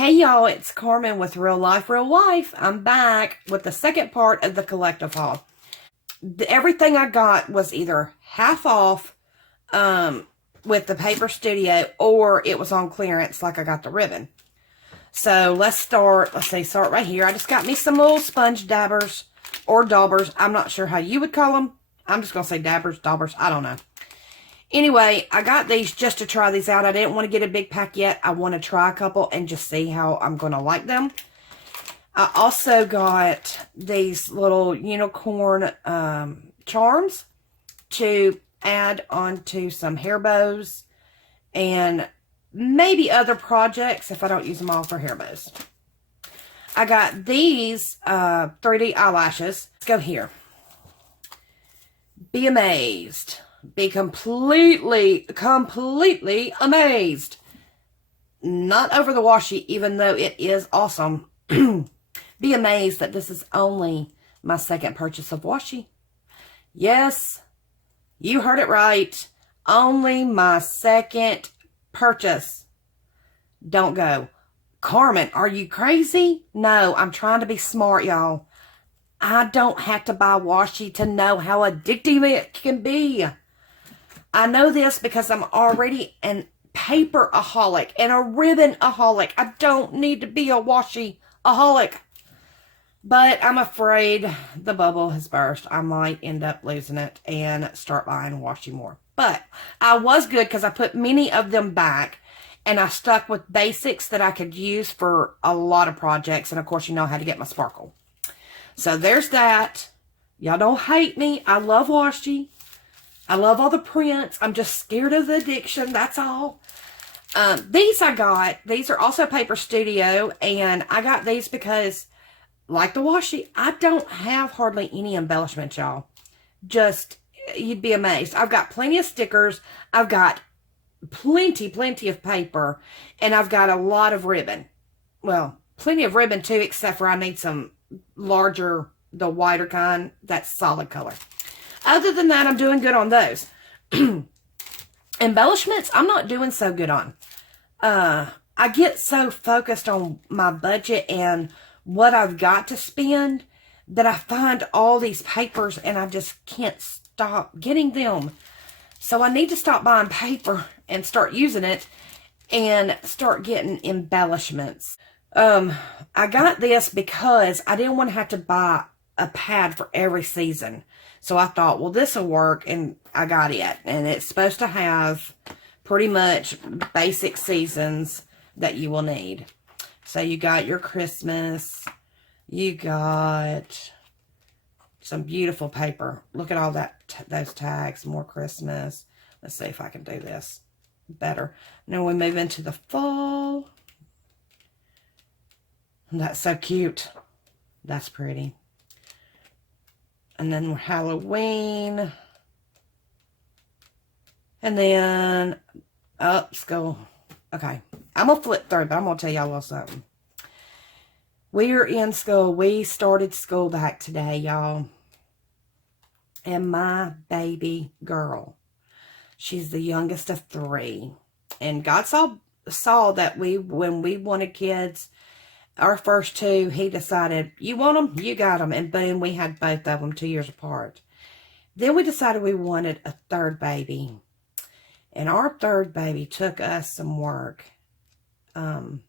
Hey y'all, it's Carmen with Real Life, Real Life. I'm back with the second part of the collective haul. Everything I got was either half off with the Paper Studio, or it was on clearance like I got the ribbon. So let's start right here. I just got me some little sponge dabbers or daubers. I'm not sure how you would call them. I'm just going to say dabbers, daubers. I don't know. Anyway, I got these just to try these out. I didn't want to get a big pack yet. I want to try a couple and just see how I'm going to like them. I also got these little unicorn charms to add onto some hair bows and maybe other projects if I don't use them all for hair bows. I got these 3D eyelashes. Let's go here. Be amazed. Be completely amazed. Not over the washi, even though it is awesome. Be amazed that this is only my second purchase of washi. Yes, you heard it right. Only my second purchase. Don't go, Carmen, are you crazy? No, I'm trying to be smart, y'all. I don't have to buy washi to know how addictive it can be. I know this because I'm already an paper-aholic and a ribbon-aholic. I don't need to be a washi-aholic. But I'm afraid the bubble has burst. I might end up losing it and start buying washi more. But I was good because I put many of them back. And I stuck with basics that I could use for a lot of projects. And of course, you know how to get my sparkle. So there's that. Y'all don't hate me. I love washi. I love all the prints. I'm just scared of the addiction. That's all. These I got. These are also Paper Studio. And I got these because, like the washi, I don't have hardly any embellishments, y'all. Just, you'd be amazed. I've got plenty of stickers. I've got plenty of paper. And I've got a lot of ribbon. Well, plenty of ribbon too, except for I need some larger, the whiter kind. That's solid color. Other than that, I'm doing good on those. Embellishments, I'm not doing so good on. I get so focused on my budget and what I've got to spend that I find all these papers and I just can't stop getting them. So I need to stop buying paper and start using it and start getting embellishments. I got this because I didn't want to have to buy a pad for every season. So I thought, well, this will work, and I got it. And it's supposed to have pretty much basic seasons that you will need. So you got your Christmas. You got some beautiful paper. Look at all those tags. More Christmas. Let's see if I can do this better. Now we move into the fall. That's so cute. That's pretty. And then Halloween. And then, school. Okay. I'm going to flip through, but I'm going to tell y'all a little something. We're in school. We started school back today, y'all. And my baby girl, she's the youngest of 3. And God saw that when we wanted kids, our first 2, he decided, you want them? You got them. And boom, we had both of them 2 years apart. Then we decided we wanted a 3rd baby. And our 3rd baby took us some work. 2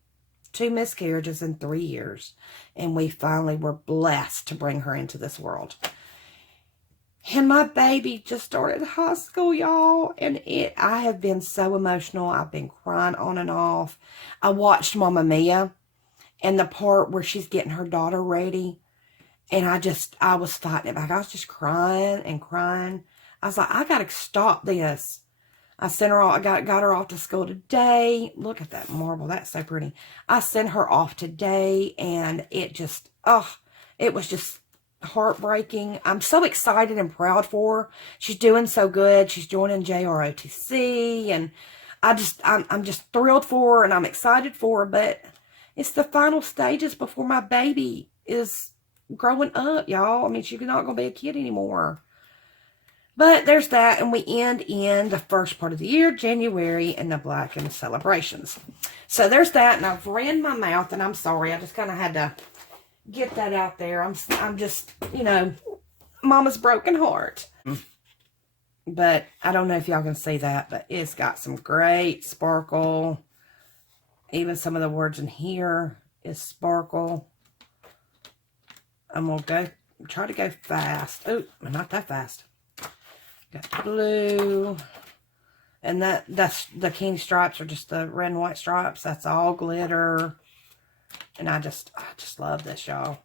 miscarriages in 3 years. And we finally were blessed to bring her into this world. And my baby just started high school, y'all. And I have been so emotional. I've been crying on and off. I watched Mama Mia. And the part where she's getting her daughter ready. And I was fighting it back. I was just crying and crying. I was like, I got to stop this. I sent her off. I got her off to school today. Look at that marble. That's so pretty. I sent her off today. And it just, it was just heartbreaking. I'm so excited and proud for her. She's doing so good. She's joining JROTC. And I'm just thrilled for her. And I'm excited for her. But it's the final stages before my baby is growing up, y'all. I mean, she's not going to be a kid anymore. But there's that, and we end in the first part of the year, January, and the black and the celebrations. So there's that, and I've ran my mouth, and I'm sorry. I just kind of had to get that out there. I'm just, you know, Mama's broken heart. But I don't know if y'all can see that, but it's got some great sparkle. Even some of the words in here is sparkle. I'm going to try to go fast. Oh, not that fast. Got blue. And that's the king stripes are just the red and white stripes. That's all glitter. And I just love this, y'all.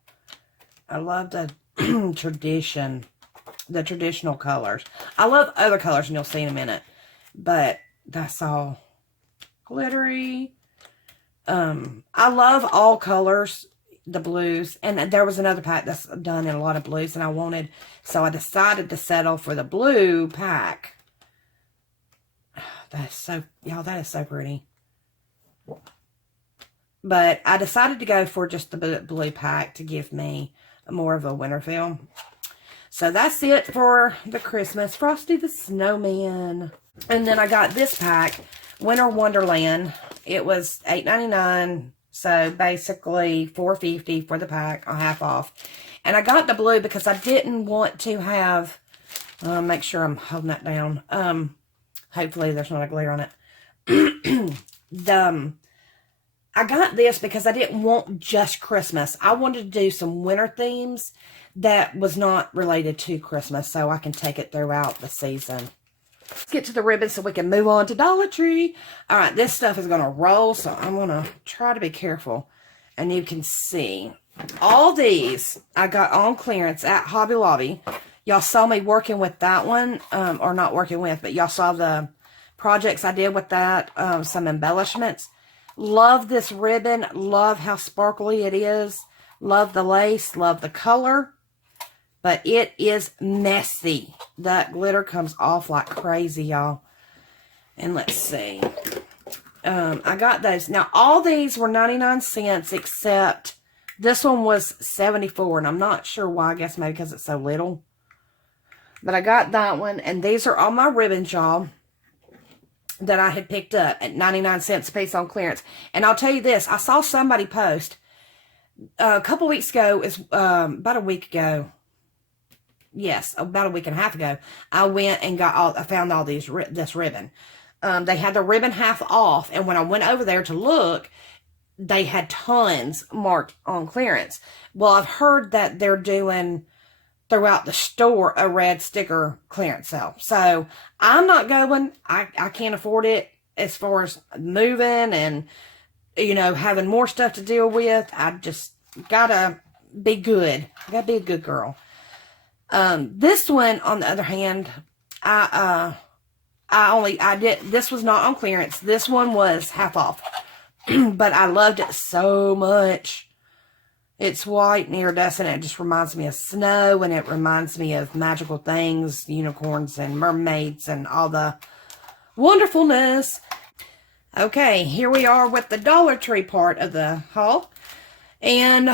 I love the tradition. The traditional colors. I love other colors, and you'll see in a minute. But that's all glittery. I love all colors, the blues. And there was another pack that's done in a lot of blues, and I wanted, so I decided to settle for the blue pack. That's so, y'all, that is so pretty. But I decided to go for just the blue pack to give me more of a winter feel. So that's it for the Christmas. Frosty the Snowman. And then I got this pack, Winter Wonderland. It was $8.99. So basically $4.50 for the pack, a half off. And I got the blue because I didn't want to have, make sure I'm holding that down. Hopefully there's not a glare on it. I got this because I didn't want just Christmas. I wanted to do some winter themes that was not related to Christmas, so I can take it throughout the season. Let's get to the ribbon so we can move on to Dollar Tree. All right, this stuff is going to roll, so I'm going to try to be careful. And you can see all these I got on clearance at Hobby Lobby. Y'all saw me working with that one, or not working with, but y'all saw the projects I did with that, some embellishments. Love this ribbon. Love how sparkly it is. Love the lace. Love the color. But it is messy. That glitter comes off like crazy, y'all. And let's see. I got those. Now, all these were 99 cents except this one was 74. And I'm not sure why. I guess maybe because it's so little. But I got that one. And these are all my ribbons, y'all, that I had picked up at 99 cents a piece on clearance. And I'll tell you this. I saw somebody post a couple weeks ago. About a week ago. Yes, about a week and a half ago, I went and I found all this ribbon. They had the ribbon half off, and when I went over there to look, they had tons marked on clearance. Well, I've heard that they're doing throughout the store a red sticker clearance sale. So I'm not going. I can't afford it as far as moving and, you know, having more stuff to deal with. I just gotta be good. I gotta be a good girl. This one, on the other hand, this was not on clearance. This one was half off, but I loved it so much. It's white and iridescent. It just reminds me of snow, and it reminds me of magical things, unicorns and mermaids and all the wonderfulness. Okay, here we are with the Dollar Tree part of the haul. And